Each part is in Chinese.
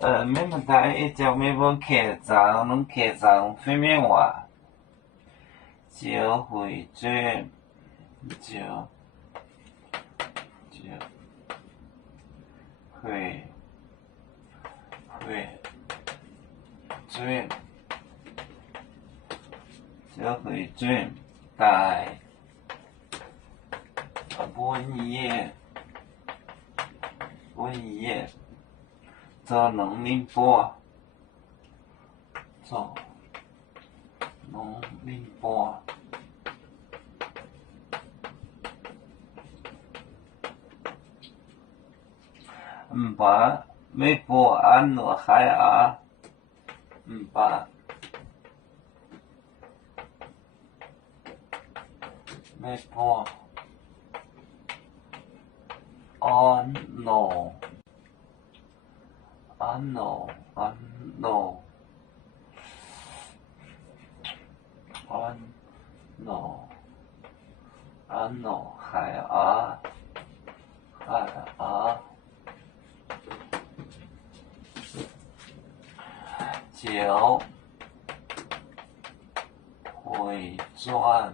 没问题，一直没问客栈，侬客栈方面话，就会转，就会转，就会转，带本业做农民波，做农民波。把没波安诺海啊，把没波安诺海啊。就会转，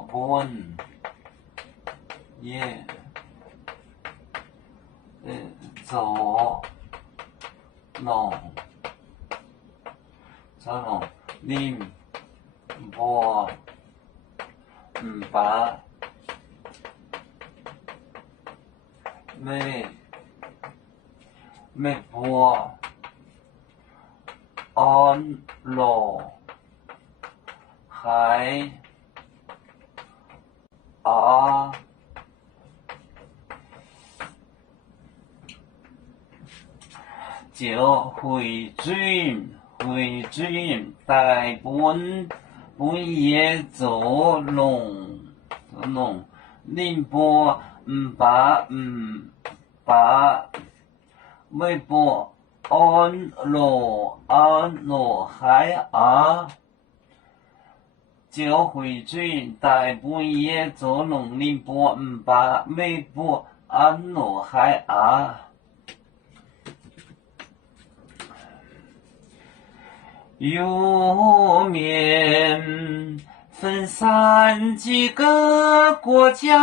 带本业做农民波，把没波安诺海啊。就会转，带本业做农民波，把没波安诺海啊。就会转，带本业做农民波，把没波安诺海啊。有面分散几个国家，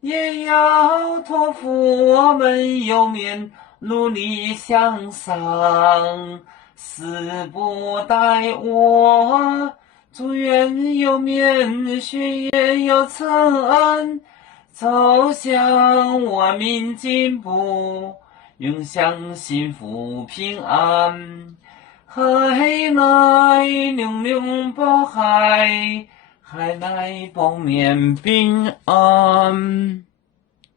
也要托付我们有面努力向上，死不待我。祝愿有面学业有成，走向文明进步，永享幸福平安。海来隆隆报海，海来报面平安。